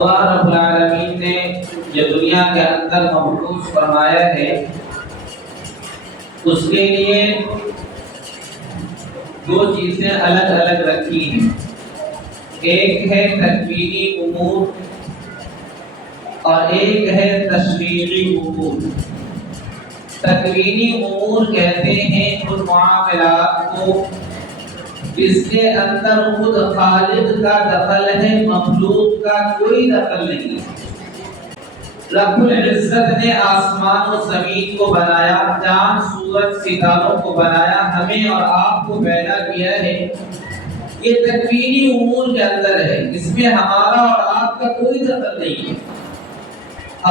اللہ رب العالمین نے جو دنیا کے اندر مبعوث فرمایا ہے اس کے لیے دو چیزیں الگ الگ رکھی ہیں. ایک ہے تکوینی امور اور ایک ہے تشریعی امور. تکوینی امور کہتے ہیں ان معاملات کو جس کے اندر خود خالق کا دخل ہے، مخلوق کا کوئی دخل نہیں. رب العزت نے آسمان و زمین کو بنایا، چاند سورج ستاروں کو بنایا، ہمیں اور آپ کو پیدا کیا ہے. یہ تکوینی امور کے اندر ہے، اس میں ہمارا اور آپ کا کوئی دخل نہیں ہے.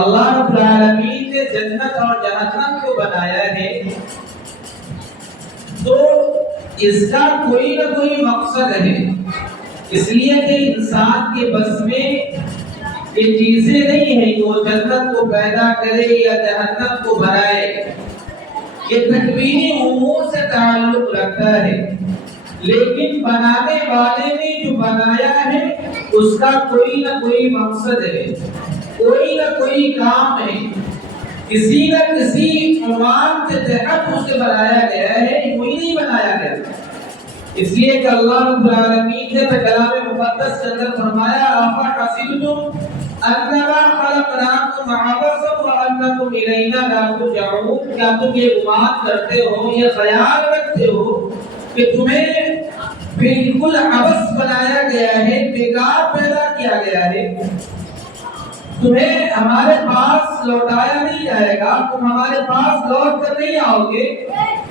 اللہ رب العالمین نے جنت اور جہنم کو بنایا ہے تو اس کا کوئی نہ کوئی مقصد ہے، اس لیے کہ انسان کے بس میں یہ چیزیں نہیں ہیں کہ وہ جنت کو پیدا کرے یا جہنم کو بنائے. یہ تکوینی امور سے تعلق رکھتا ہے، لیکن بنانے والے نے جو بنایا ہے اس کا کوئی نہ کوئی مقصد ہے، کوئی نہ کوئی کام ہے، کسی نہ کسی عنوان کے تحت اسے بنایا گیا ہے، کوئی نہیں بنایا گیا. اس لیے کہ اللہ رب العالمین نے کلام مقدس کے اندر فرمایا افحسبتم انما خلقناکم عبثا وانکم الینا لا ترجعون. کیا تم یہ گمان کرتے ہو، یہ خیال رکھتے ہو کہ تمہیں بالکل عبث بنایا گیا ہے، بیکار پیدا کیا گیا ہے، تمہیں ہمارے پاس لوٹایا نہیں جائے گا، تم ہمارے پاس لوٹ کر نہیں آؤ گے؟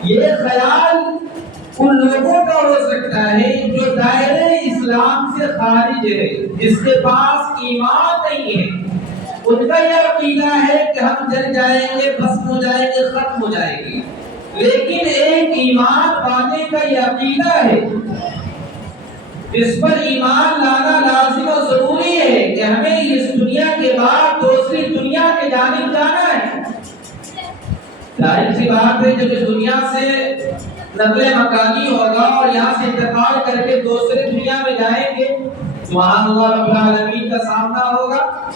یہ خیال ان لوگوں کا ہو سکتا ہے جو دائرے اسلام سے خارج ہے، جس کے پاس ایمان نہیں ہے. ان کا یہ عقیدہ ہے کہ ہم جل جائیں گے، بھسم ہو جائیں گے، ختم ہو جائیں گے. لیکن ایک ایمان والے کا یہ عقیدہ ہے جس پر ایمان لانا لازم و ضروری ہے کہ ہمیں اس دنیا کے بعد دوسری دنیا کے جانب جانا ہے. ظاہر سی بات ہے جب اس دنیا سے نقل مکانی ہوگا اور یہاں سے انتقال کر کے دوسری دنیا میں جائیں گے، وہاں اللہ رب العالمین کا سامنا ہوگا.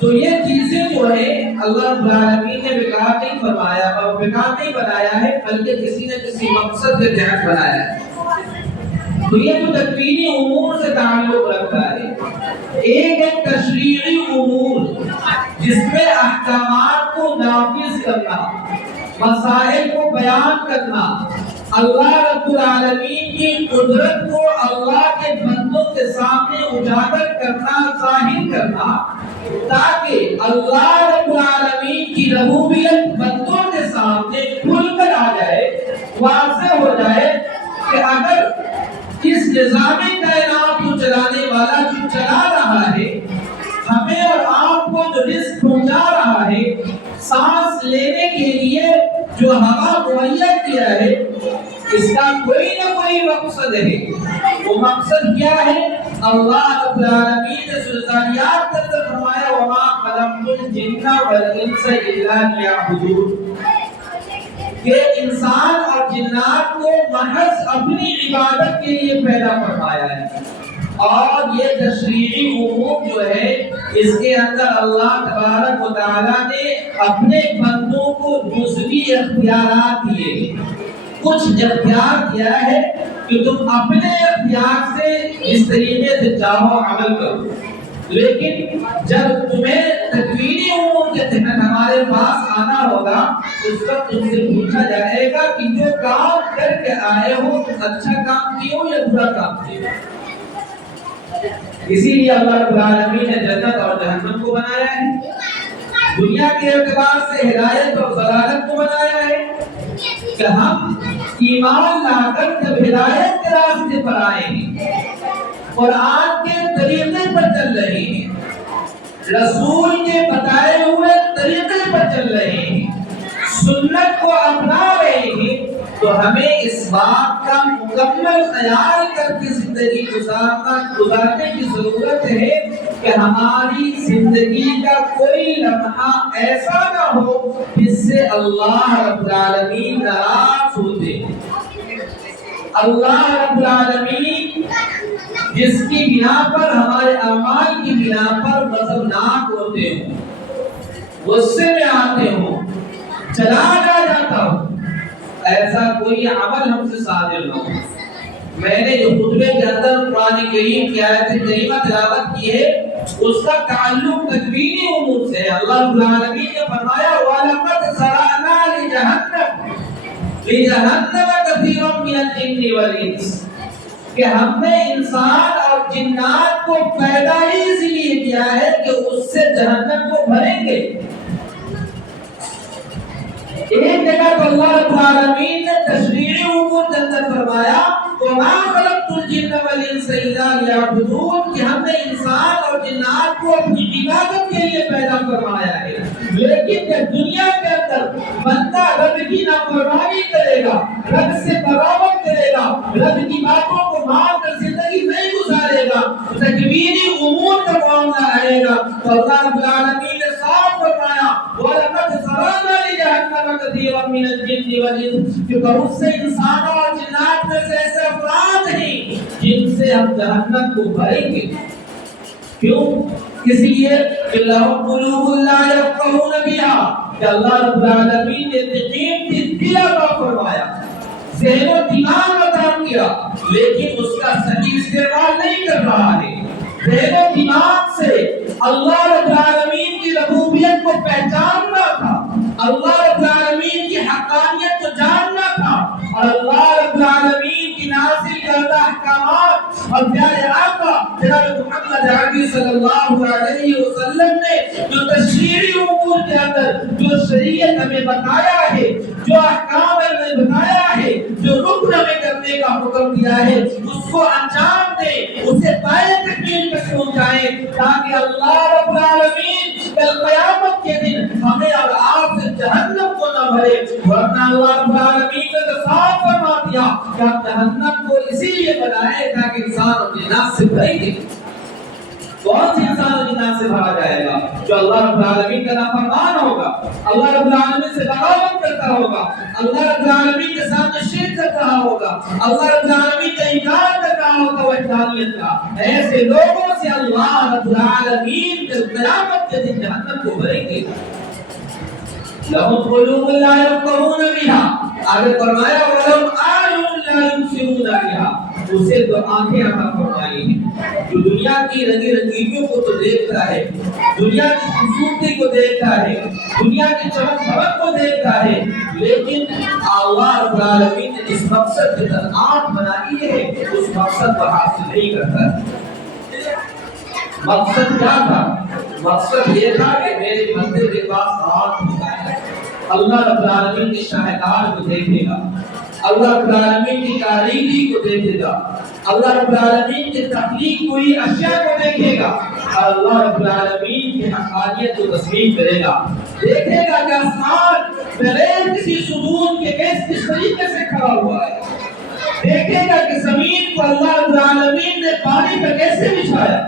تو یہ چیزیں جو ہیں اللہ رب العالمین نے بیکار نہیں فرمایا اور بیکار نہیں بنایا ہے، بلکہ کسی نہ کسی مقصد کے تحت بنایا ہے. تو یہ جو تکوینی امور سے تعلق رکھتا ہے. ایک ہے تشریعی امور جس میں احکامات کو نافذ کرنا، مسائل کو بیان کرنا، اللہ رب العالمین کی قدرت کو اللہ کے بندوں کے سامنے اجاگر کرنا، ظاہر کرنا، تاکہ اللہ رب العالمین کی ربوبیت بندوں کے سامنے کھل کر آ جائے، واضح ہو جائے کہ اگر اس نظام کائنات کو چلانے والا جو چلا رہا ہے، ہمیں اور آپ کو جو رزق پہنچا رہا ہے، سانس لینے کے لیے جو ہوا مہیا کیا ہے، اس کا کوئی نہ کوئی مقصد ہے. وہ مقصد کیا ہے؟ اللہ رب العالمین نے سورۃ کے اندر فرمایا وما خلقت الجن والانس الا لیعبدون، کہ انسان اور جنات کو محض اپنی عبادت کے لیے پیدا فرمایا ہے. اور یہ تشریعی امور جو ہے اس کے اندر اللہ تبارک و تعالیٰ نے اپنے بندوں کو جزوی اختیارات دیے. کچھ اختیار دیا ہے کہ تم اپنے اختیار سے اس طریقے سے چاہو عمل کرو، لیکن جب تمہیں تکوینی امور کے تحت ہمارے پاس آنا ہوگا اس وقت تم سے پوچھا جائے گا کہ جو کام کر کے آئے ہو تم اچھا کام کیے ہو یا برا کام کیے ہو. اسی لیے اللہ رب العالمین نے جنت اور جہنم کو بنایا ہے، دنیا کے اعتبار سے ہدایت اور ضلالت کو بنایا ہے کہ ہم ایمان لا کر جب ہدایت کے راستے پر آئے ہیں، قرآن کے طریقے پر چل رہے ہیں، رسول کے بتائے ہوئے طریقے پر چل رہے ہیں، سنت کو اپنا رہے ہیں، تو ہمیں اس بات کا مکمل خیال کر کے زندگی گزارنے کی ضرورت ہے کہ ہماری زندگی کا کوئی لمحہ ایسا نہ ہو جس سے اللہ رب العالمین ناراض ہوتے. اللہ رب العالمین جس کی بنا پر ہمارے اعمال کی بنا پر غضبناک ہوتے ہوں، غصے میں آتے ہوں، چلا جاتا ہوں، ایسا کوئی عمل ہم سے صادر نہ ہو۔ میں نے جو خطبے کے اندر قرآن کریم کی آیت کریمہ تلاوت کی ہے اس کا تعلق تکوینی امور سے ہے۔ اللہ رب العالمین نے فرمایا وَلَقَدْ ذَرَأْنَا لِجَهَنَّمَ كَثِيرًا مِنَ الْجِنِّ وَالْإِنسِ کہ ہم نے انسان اور جنات کو پیدا ہی اس لیے کیا ہے کہ اس سے جہنم کو بھریں گے۔ ایک جگہ پر اللہ رب العالمین نے تشریعی امور کے اندر فرمایا وَمَا خَلَقْتُ الْجِنَّ وَالْإِنسَ إِلَّا لِيَعْبُدُونِ کہ ہم نے انسان اور جنات کو اپنی عبادت کے لیے پیدا فرمایا ہے۔ لیکن جب دنیا کے اندر بندہ رب کی نافرمانی کرے گا، رب سے بغاوت کرے گا، رب کی باتوں کو مان کر زندگی نہیں گزارے گا، تکوینی امور کا معاملہ آئے گا تو اللہ رب العالمین نے صاف فرمایا وَلَقَدْ ذَرَأْنَا لِجَهَنَّمَ كَثِيرًا مِنَ الْجِنِّ وَالْإِنسِ کہ بہت سے انسانوں اور جنات میں سے ایسے افراد ہیں جن سے ہم جہنم کو بھریں گے۔ کیوں؟ اس لیے کہ لَهُمْ قُلُوبٌ لَا يَفْقَهُونَ بِهَا کہ اللہ رب العالمین نے قیمتی دل عطا فرمایا، ذہن و دماغ عطا کیا، لیکن اس کا صحیح استعمال نہیں کر رہا ہے۔ ذہن و دماغ سے اللہ رب العالمین کی ربوبیت کو پہچاننا تھا، اللہ رب العالمین کی حقانیت کو جاننا تھا، اور اللہ رب العالمین کی نازل کردہ احکامات اور پیارے آقا جناب محمد عربی صلی اللہ علیہ وسلم نے جو تشریعی امور کے اندر جو شریعت ہمیں بتایا ہے، جو احکام ہمیں بتایا ہے، جو رکن ہمیں کرنے کا حکم دیا ہے، اس کو انجام دیں، اسے پائے تکمیل تک پہنچائیں تاکہ اللہ رب العالمین کل قیامت کے دن ہمیں اور آپ سے جہنم کو نہ بھرے۔ ورنہ اللہ رب العالمین نے تو صاف فرما دیا کہ ہم جہنم کو اسی لیے بنائے تاکہ انسان اور جنات سے بھریں گے۔ کون سی انسان اور جنات سے بھرا جائے گا؟ جو اللہ رب العالمین کا نافرمان ہوگا، اللہ رب العالمین سے بغاوت کرتا ہوگا، اللہ رب العالمین کے سامنے شرک کر رہا ہوگا، اللہ رب العالمین کا انکار کر رہا ہوگا وحدانیت کا۔ ایسے لوگوں سے اللہ رب العالمین کے قیامت کے دن جہنم کو بھریں گے۔ لَهُمْ قُلُوبٌ لَا يَفْقَهُونَ بِهَا آگے فرمایا وَلَهُمْ أَعْيُنٌ لَا يُبْصِرُونَ بِهَا اسے تو آنکھیں عطا فرمائی ہیں جو دنیا کی رنگی رنگیوں کو تو دیکھتا ہے، دنیا کی خوبصورتی کو دیکھتا ہے، دنیا کی چمک دھمک کو دیکھتا ہے، لیکن اللہ رب العالمین نے اس مقصد کے تحت آنکھ بنائی ہے اس مقصد کو حاصل نہیں کرتا ہے۔ مقصد کیا تھا؟ مقصد یہ تھا کہ میرے بندے کے پاس آنکھ ہوتا ہے، اللہ رب العالمین کی شاہکار کو دیکھے گا، اللہ رب العالمین کی کاریگری کو دیکھے گا، اللہ رب العالمین کی تخلیق ہوئی اشیاء کو دیکھے گا، اور اللہ رب العالمین کی حقانیت کو تسلیم کرے گا۔ دیکھے گا کہ آسمان بغیر کسی ستون کے کس طریقے سے کھڑا ہوا ہے، دیکھے گا کہ زمین کو اللہ رب العالمین نے پانی پہ کیسے بچھایا،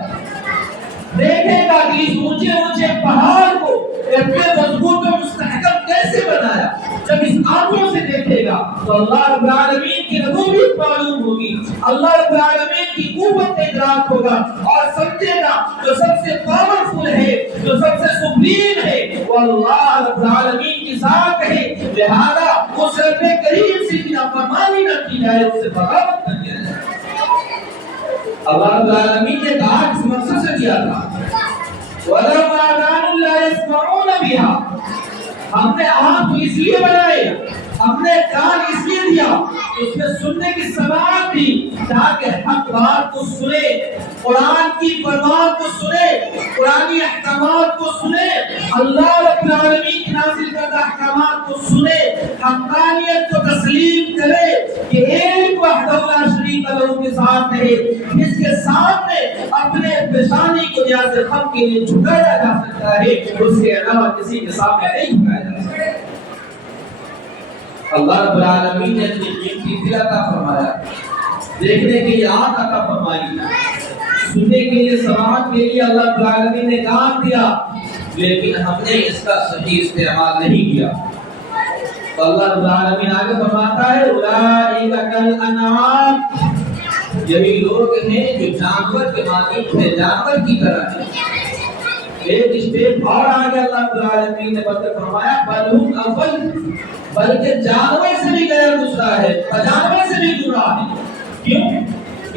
دیکھے گا کہ اس اونچے اونچے پہاڑ کو اتنے مضبوط و مستحکم کیسے بنایا۔ جب اس آنکھوں سے دیکھے گا تو اللہ رب العالمین کی ربوبیت معلوم ہوگی، اللہ رب العالمین کی قوت ادراک ہوگا، اور سمجھے گا جو سب سے پاورفل ہے، جو سب سے سپریم ہے وہ اللہ رب العالمین کی ذات ہے، لہذا اس رب کریم سے نافرمانی نہ کی جائے، اس سے بغاوت نہ کیا جائے۔ اللہ رب العالمین نے کہا اس مقصد سے کیا تھا وَلَهُمْ آذَانٌ لَا يَسْمَعُونَ بِهَا ہم نے آنکھ اس لیے بنائے، ہم نے کان اس لیے دیا اس میں سننے کی سماعت دی تاکہ حق بات کو سنے، قرآن کی فرمان کو سنے، قرآنی احکامات کو سنے، اللہ رب العالمین کی نازل کردہ احکامات کو سنے، حقانیت کو تسلیم کرے کہ ایک وحدہ لا شریک لہ کے ساتھ ہے، جس کے سامنے اپنے پیشانی کو نیاز خم کے لیے جھکایا جا سکتا ہے، اس کے علاوہ کسی کے سامنے نہیں جھکایا جا سکتا۔ اللہ رب العالمین نے قیمتی دل عطا فرمایا، دیکھنے کے لیے آنکھ عطا فرمائی، سننے کے لیے سماعت کے لیے اللہ رب العالمین نے کان دیا، لیکن ہم نے اس کا صحیح استعمال نہیں کیا۔ تو اللہ رب العالمین آگے فرماتا ہے اولئک کالانعام یہی لوگ ہیں جو جانور کے مانند ہیں، جانور کی طرح ہیں۔ ایک اسٹیپ اور آگے اللہ رب العالمین نے بتا فرمایا بلہم اول، بلکہ جانور سے بھی غیر گزرا ہے، جانور سے بھی گزرا ہے۔ کیوں؟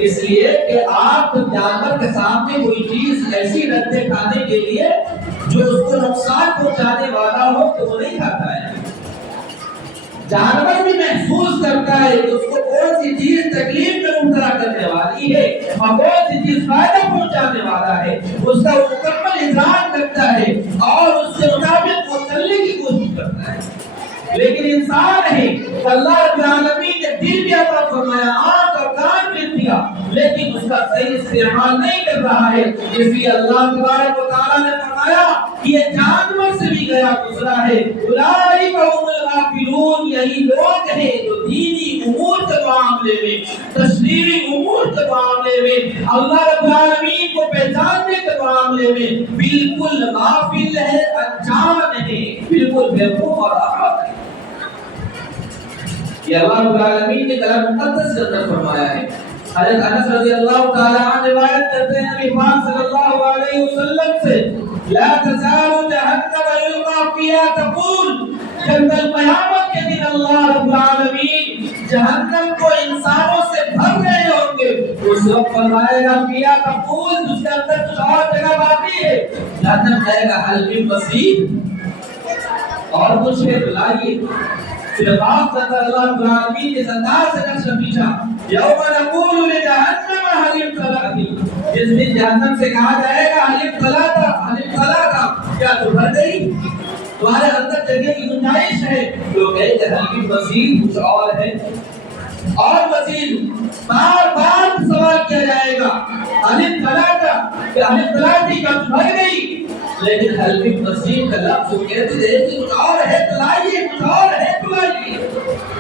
اس لیے کہ آپ جانور کے سامنے کوئی چیز ایسی رکھتے کھانے کے لیے جو اس کو نقصان پہنچانے والا ہو تو وہ نہیں کھاتا ہے۔ جانور بھی محسوس کرتا ہے کہ اس کو کون سی چیز تکلیف میں مبتلا کرنے والی ہے اور کون سی چیز فائدہ پہنچانے والا ہے، اس کا وہ مکمل ادراک کرتا ہے اور اس کے مطابق وہ چلنے کی کوشش کرتا ہے۔ لیکن انسان ہے، اللہ رب العالمین نے دل بھی عطا فرمایا، آنکھ اور کان بھی دیا، لیکن اس کا صحیح استعمال نہیں کر رہا ہے۔ اس لیے اللہ تبارک و تعالیٰ نے فرمایا کہ یہ جانور سے بھی گیا گزرا ہے۔ اولئک هم الغافلون، یہی لوگ ہیں جو دینی امور کے معاملے میں، تشریعی امور کے معاملے میں، اللہ رب العالمین کو پہچاننے کے معاملے میں بالکل غافل ہے، انجان ہے، بالکل بیوقوف اور احمق ہے۔ یہ اللہ رب العالمین نے کلام مقدس کے اندر فرمایا ہے۔ حضرت انس رضی اللہ تعالی عنہ روایت کرتے ہیں نبی پاک صلی اللہ علیہ وسلم سے، لا تزال جہنم یلقا فیہا تقول، جب قیامت کے دن اللہ رب العالمین جہنم کو انسانوں سے بھر رہے ہوں گے، اس وقت فرمائے گا فیہا تقول، اس کے اندر کچھ اور جگہ باقی ہے۔ جہنم کہے گا حل من مزید، اور کچھ ہے بلائیے۔ پھر آپ صلی اللہ علیہ وسلم اس انداز سے نقش پیچھا، یوم نقول لجہنم حل امتلأتی، جس دن جہنم سے کہا جائے گا حل امتلأتا، کیا تو بھر گئی؟ تمہارے اندر جگہ کی گنجائش ہے؟ تو کہے کہ حل من مزید، کچھ اور ہے، اور مزید بار بار سوال کیا جائے گا حل امتلأتا، کہ حل امتلأتی کیا تو بھر گئی؟ لیکن حل من مزید کا لفظ کہتے ہیں کہ کچھ اور ہے تلائیے، کچھ اور ہے تلائیے۔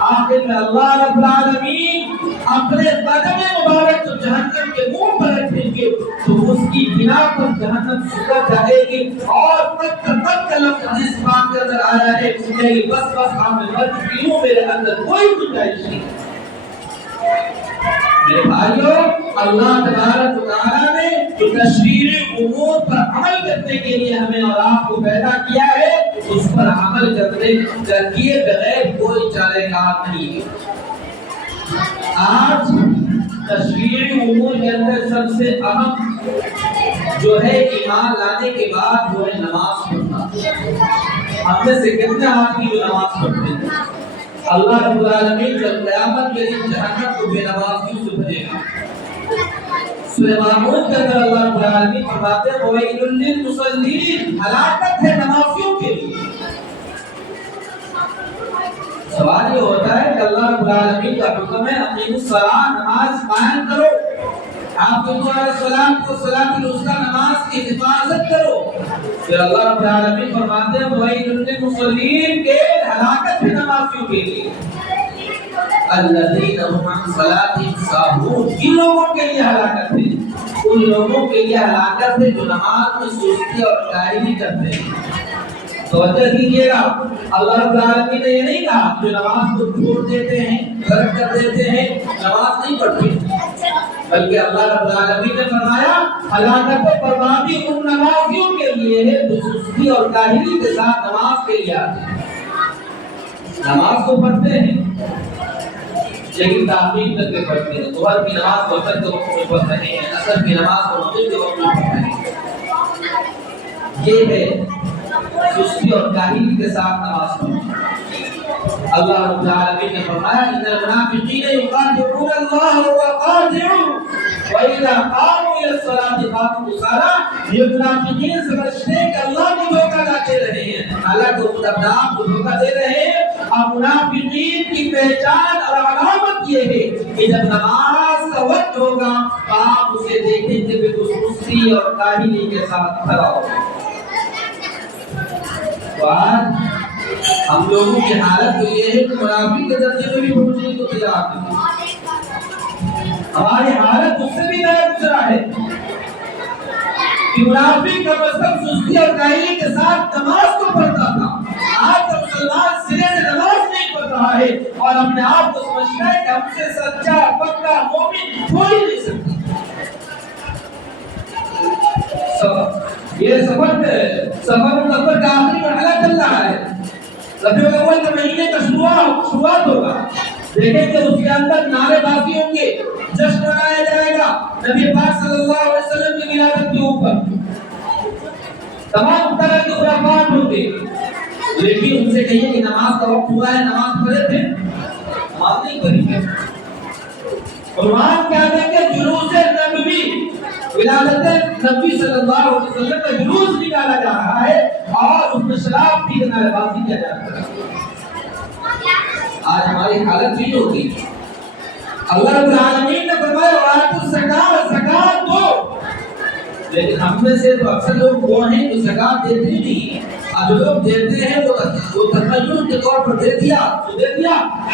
آخر میں اللہ رب العالمین اپنے قدم مبارک تو جہنم کے منہ پر رکھیں گے تو اس کی بنا پر جہنم سکڑ جائے گی، اور تک کا لفظ حدیث پاک کے اندر آیا ہے کہ بس آپ میں مر چکی ہوں، میرے اندر کوئی گنجائش نہیں۔ میرے بھائیوں، اللہ تبارک و تعالیٰ نے جو تشریعی امور پر عمل کرنے کے لیے ہمیں اور آپ کو پیدا کیا ہے، اس پر عمل کرنے کیے بغیر کوئی چارہ کار نہیں ہے۔ آج تشریعی امور کے اندر سب سے اہم جو ہے ایمان لانے کے بعد وہ ہے نماز پڑھنا۔ ہم میں سے کتنے آدمی جو نماز پڑھتے ہیں؟ اللہ رب العالمین جب قیامت کے دن جہنم کو بے نمازیوں سے بھرے گا۔ سورہ مائدہ کے اندر اللہ رب العالمین فرماتے ہیں وَوَيْلٌ لِّلْمُصَلِّينَ، ہلاکت ہے نمازیوں کے لیے۔ سوال یہ ہوتا ہے کہ اللہ رب العالمین کا حکم ہے اقیموا الصلاۃ، نماز قائم کرو، حافظوا علی الصلاۃ والصلاۃ الوسطیٰ، نماز کی حفاظت کرو۔ پھر اللہ رب العالمین فرماتے ہیں وَوَيْلٌ لِّلْمُصَلِّينَ، کہ ہلاکت ہے نمازیوں کے لیے۔ الذین هم عن صلاتهم ساہون، کن لوگوں کے لیے ہلاکت ہے؟ ان لوگوں کے لیے ہلاکت ہے جو نماز میں سستی اور کاہلی کرتے ہیں۔ توجہ دیجیے گا، اللہ رب العالمین نے یہ نہیں کہا جو نماز کو چھوڑ دیتے ہیں، ترک کر دیتے ہیں، نماز نہیں پڑھتے، بلکہ اللہ رب العالمین نے فرمایا ہلاکت و بربادی ان نمازیوں کے لیے ہے جو سستی اور کاہلی کے ساتھ نماز کے لیے آتے ہیں۔ نماز کو پڑھتے ہیں لیکن تاخیر کر کے پڑھتے ہیں، ظہر کی نماز کو وقت کے وقت میں پڑھ رہے ہیں، عصر کی نماز کو مغرب کے وقت میں پڑھ رہے ہیں۔ یہ ہے سستی اور کاہلی کے ساتھ نماز پڑھنا۔ اللہ رب العالمین نے فرمایا ان المنافقین یخادعون اللہ وهو خادعهم واذا قاموا الى الصلاة قاموا كسالى، یہ منافقین سمجھتے ہیں کہ اللہ کو دھوکہ دے رہے ہیں، حالانکہ وہ خود اپنے آپ کو دھوکہ دے رہے ہیں۔ اور منافقین کی پہچان اور علامت یہ ہے کہ جب نماز کا وقت ہوگا آپ اسے دیکھیں گے کہ وہ سستی اور کاہلی کے ساتھ کھڑا ہوگا۔ آج ہم لوگوں کی حالت تو یہ ہے کہ منافق کے درجے میں بھی پہنچنے کو تیار نہیں۔ ہماری حالت اس سے بھی نیا گزرا ہے کہ منافق کا مذہب سستی اور کاہلی کے ساتھ نماز کو پڑھتا تھا، آج کا مسلمان سرے سے نماز نہیں پڑھ رہا ہے اور اپنے آپ کو سمجھتا ہے کہ ہم سے سچا پکا مومن مومن چھوڑ ہی نہیں سکتا۔ یہ سفر کا آخری مرحلہ چل رہا ہے، ربیع الاول کے مہینے کا شروعات ہوگا، دیکھیں کہ اس کے اندر نعرے بازی ہوں گے، جشن منایا جائے گا نبی پاک صلی اللہ علیہ وسلم کی ولادت کے اوپر، تمام طرح کے خرافات ہوں گے، لیکن ان سے کہیے کہ نماز کا وقت ہوا ہے، نماز پڑھے تھے؟ نماز نہیں پڑھی ہے۔ عنوان کیا دیں گے؟ جلوس نبوی، ولادت نبی صلی اللہ علیہ وسلم کا جلوس نکالا جا رہا ہے اور اس میں شراب پی کر نعرے بازی کیا جا رہا ہے۔ آج ہماری حالت بھی ہوگی۔ اللہ رب العالمین نے فرمایا وَآتُوا الزَّکَاةَ، زکات دو، لیکن ہم میں سے تو اکثر لوگ وہ ہیں جو زکات دیتے نہیں، اور جو لوگ دیتے ہیں وہ تخیل کے طور پر دے دیا،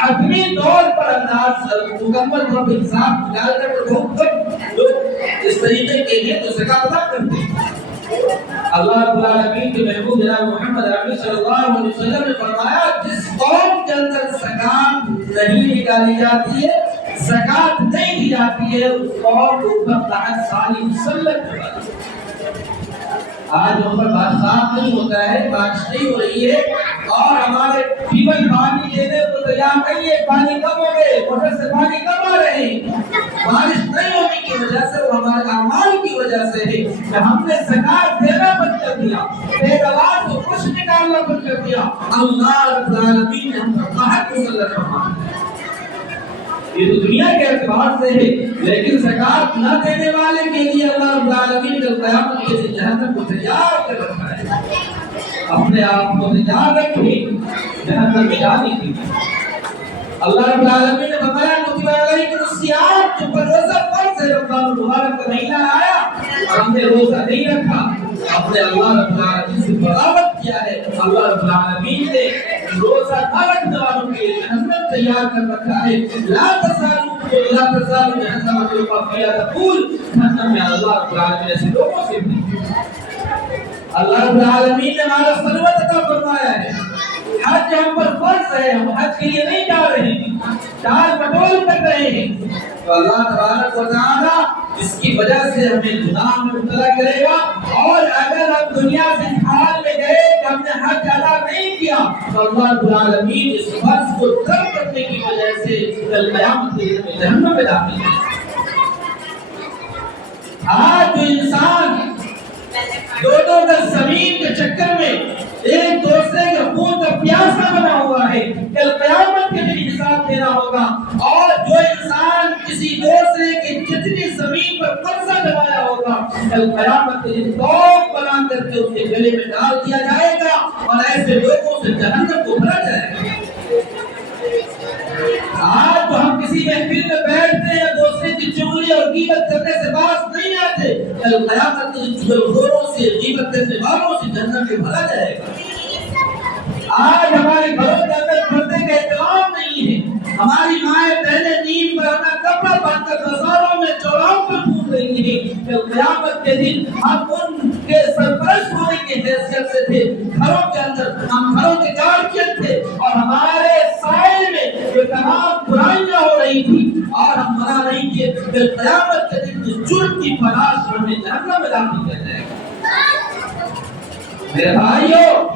حتمی طور پر انداز مکمل طور پر حساب نکال کر لوگ اس طریقے کے لیے تو زکات ادا کرتے ہیں۔ اللہ رب العالمین کے محبوب جناب محمد عربی صلی اللہ علیہ وسلم نے فرمایا جس قوم کے اندر زکات نہیں نکالی جاتی ہے، زکات نہیں دی جاتی ہے، اس قوم کو اوپر لعنت سالی مسلط ہوگا۔ آج ہم پر بادشاہ نہیں ہوتا ہے، بارش نہیں ہو رہی ہے اور ہمارے پیپل پانی دینے کو تیار نہیں ہے، پانی کم ہو گئے، موٹر سے پانی کم آ رہے ہیں، بارش نہیں ہونے کی وجہ سے وہ ہمارے اعمال کی وجہ سے ہے کہ ہم نے زکات دینا بند کر دیا، پیداوار کو کچھ نکالنا بند کر دیا۔ اللہ رب العالمین نے ہم پر قحط مسلط فرمایا۔ یہ تو دنیا کے اعتبار سے ہے، لیکن زکات نہ دینے والے کے لیے اللہ رب العالمین نے قیامت کے دن جہنم کو تیار کر رکھا ہے۔ اپنے آپ کو تیار رکھیں جہنم میں جانے کے لیے۔ اللہ رب العالمین نے فرمایا کتب علیکم الصیام، تم پر روزہ فرض ہے، رمضان المبارک کا مہینہ آیا اور ہم نے روزہ نہیں رکھا، ہم نے اللہ رب العالمین سے بغاوت کیا ہے۔ اللہ رب العالمین نے روزہ نہ رکھنے والوں کے لیے جہنم تیار کر رکھا ہے۔ لا تزال جہنم تلقا فیہا تقول، جہنم میں اللہ رب العالمین ایسے لوگوں سے بھی۔ اللہ رب العالمین نے ہمارا ثروت عطا فرمایا ہے، حج ہم پر فرض ہے، ہم حج کے لیے نہیں جا رہے ہیں، ٹال مٹول کر رہے ہیں، تو اللہ تبارک و تعالیٰ اس کی وجہ سے ہمیں گناہ میں مبتلا کرے گا، اور اگر ہم دنیا سے اس حال میں گئے کہ ہم نے حج ادا نہیں کیا تو اللہ رب العالمین اس فرض کو ترک کرنے کی وجہ سے کل قیامت کے دن میں جہنم میں داخل کرے گا۔ آج جو انسان دو زمین کے چکر میں ایک دوسرے کے خون کا پیاسا بنا ہوا ہے، کل قیامت کے دن حساب دینا ہوگا، اور جو انسان کسی دوسرے کی جتنی زمین پر قبضہ جمایا ہوگا کل قیامت کے دن توپ بنا کر کے اس کے گلے میں ڈال دیا جائے گا اور ایسے لوگوں سے جہنم کو بھرا جائے گا۔ آج تو ہم کسی محفل میں بیٹھتے ہیں، دوسرے کی چغلی اور غیبت کرنے سے باز نہیں آتے، کل قیامت کے دن چغلخوروں سے، غیبت کرنے والوں سے جہنم میں بھرا جائے گا۔ آج ہمارے گھروں کے اندر پردے کا احترام نہیں ہے، ہماری مائیں بہنیں نیم پر اپنا کپڑا باندھ کر بازاروں میں چوراہوں پر گھوم رہی ہیں، کل قیامت کے دن ہم ان کے سرپرست ہونے کی حیثیت سے تھے، گھروں کے اندر ہم گھروں کے گارڈین تھے اور ہمارے سائے میں یہ تمام برائیاں ہو رہی تھی اور ہم منع نہیں کیے، پھر قیامت کے دن اس جرم کی تلاش ہمیں جہنم میں داخل کیا جائے گا۔ میرے بھائیو،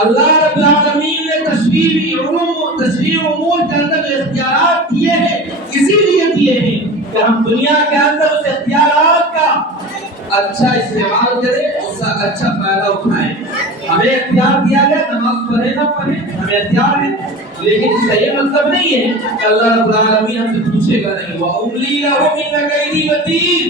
اللہ رب العالمین نے تشریع امور کے اندر جو اختیارات دیے ہیں اسی لیے دیے ہیں کہ ہم دنیا کے اندر اس اختیارات کا اچھا استعمال کریں، اس کا اچھا فائدہ اٹھائیں۔ ہمیں اختیار دیا گیا نماز پڑھے نہ پڑھے، ہمیں اختیار ہے، لیکن اس کا یہ مطلب نہیں ہے کہ اللہ رب العالمین ہم سے پوچھے گا نہیں۔ وَأُمْلِي لَهُمْ إِنَّ كَيْدِي مَتِينٌ،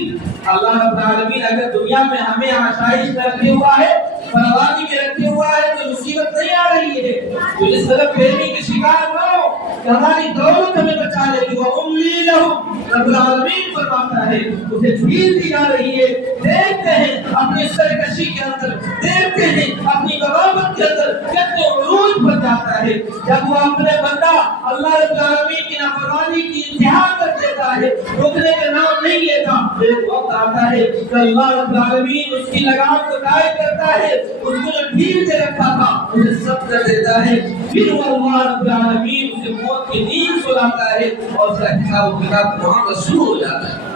اللہ رب العالمین اگر دنیا میں ہمیں آشائش میں رکھے ہوا ہے، فراوانی میں رکھے ہوا ہے، تو مصیبت نہیں آ رہی ہے، تو اس طرح پھیلنے کی شکار نہ ہو کہ ہماری دولت ہمیں بچا لے گی۔ وَأُمْلِي لَهُمْ، رب العالمین فرماتا ہے اسے ڈھیل دی جا رہی ہے، دیکھتے ہیں اپنی سرکشی کے اندر، دیکھتے ہیں اپنی بغاوت کے اندر کتنے عروج پر جاتا ہے، جب وہ اپنے بندہ اللہ رب العالمین کی نافرمانی کی انتہا کر دیتا ہے، رکنے کا نام نہیں لیتا، ایک وقت آتا ہے کہ اللہ رب العالمین اس کی لگام کو قائم کرتا ہے، اس کو جو ڈھیل دے رکھا تھا اسے سب کر دیتا ہے، پھر وہ اللہ رب العالمین اسے موت کی نیند سلاتا ہے اور اس کا حساب و کتاب وہاں پر شروع ہو جاتا ہے۔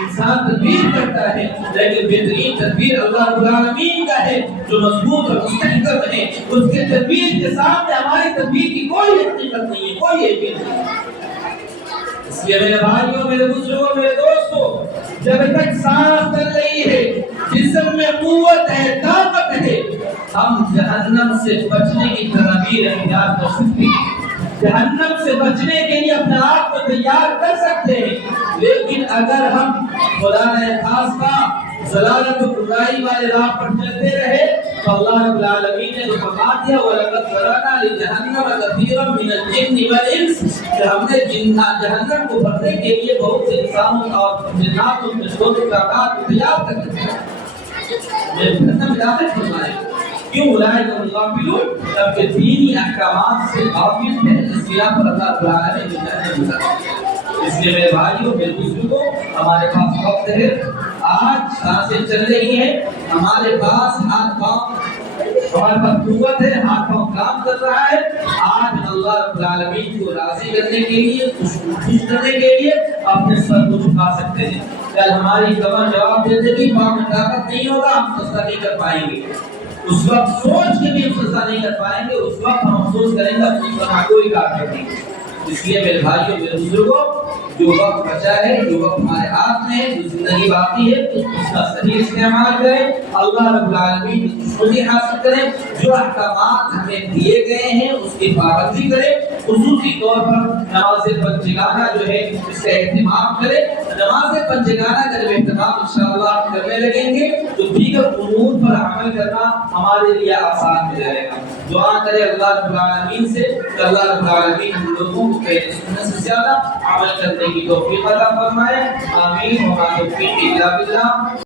انسان تدبیر کرتا ہے لیکن بہترین تدبیر اللہ رب العالمین کا ہے جو مضبوط اور مستحکم ہے۔ اس کے تدبیر کے سامنے ہماری تدبیر کی کوئی حقیقت نہیں ہے، کوئی اہمیت نہیں ہے۔ اس لیے میرے بھائیوں، میرے بزرگوں، میرے دوستوں، جب تک سانس چل رہی ہے، جسم میں قوت ہے، طاقت ہے، ہم جہنم سے بچنے کی تدابیر اختیار کر سکتے ہیں، جہنم سے بچنے کے لیے اپنے آپ کو تیار کر سکتے ہیں۔ لیکن اگر ہم خدا نے خاصہ ضلالت و برائی والے راہ پر چلتے رہے تو اللہ رب العالمین نے جو فرما دیا وَلَقَدْ ذَرَأْنَا لِجَهَنَّمَ كَثِيرًا مِنَ الْجِنِّ وَالْإِنسِ، کہ ہم نے جہنم کو بھرنے کے لیے بہت سے انسانوں اور جنات اور فرشتوں کی تعداد کو تیار کر دیا۔ یہ جہنم داخل فرمائے کیوں اولئک هم الغافلون، جبکہ دینی احکامات سے غافل ہیں، اس لیے پر اللہ تعالیٰ نے جہنم بتایا۔ اس لیے میرے بھائیوں، میرے بزرگوں، ہمارے پاس وقت ہے، آج سانسیں چل رہی ہیں، ہمارے پاس ہاتھ پاؤں، ہمارے پاس قوت ہے، ہاتھ پاؤں کام کر رہا ہے۔ آج اللہ رب العالمین کو راضی کرنے کے لیے، خوش کرنے کے لیے اپنے سر کو جھکا سکتے ہیں۔ کل ہماری کمر جواب دے دے گی، پاؤں میں طاقت نہیں ہوگا، ہم سجدہ نہیں کر پائیں گے، اس وقت سوچ کے بھی ہم سجدہ نہیں کر پائیں گے، اس وقت ہم افسوس کریں گے اپنی طرح کوئی کام کریں گے۔ اس لیے میرے بھائیوں، میرے بزرگوں، جو وقت بچا ہے، جو وقت ہمارے ہاتھ میں ہے، جو زندگی باقی ہے، اس کا صحیح استعمال کریں، اللہ رب العالمین کی خوشی حاصل کریں، جو احکامات ہمیں دیے گئے ہیں اس کی پابندی کریں، خصوصی طور پر نماز پنجگانہ جو ہے اس کا اہتمام کریں۔ نماز پنجگانہ کا جب اہتمام انشاءاللہ کرنے لگیں گے تو دیگر امور پر عمل کرنا ہمارے لیے آسان ہو جائے گا۔ دعا کریں اللہ رب العالمین سے کہ اللہ رب العالمین ہم لوگوں کو سنت سے زیادہ عمل کرنے کی توفیق عطا فرمائے۔ آمین۔ وما توفیقی الا باللہ۔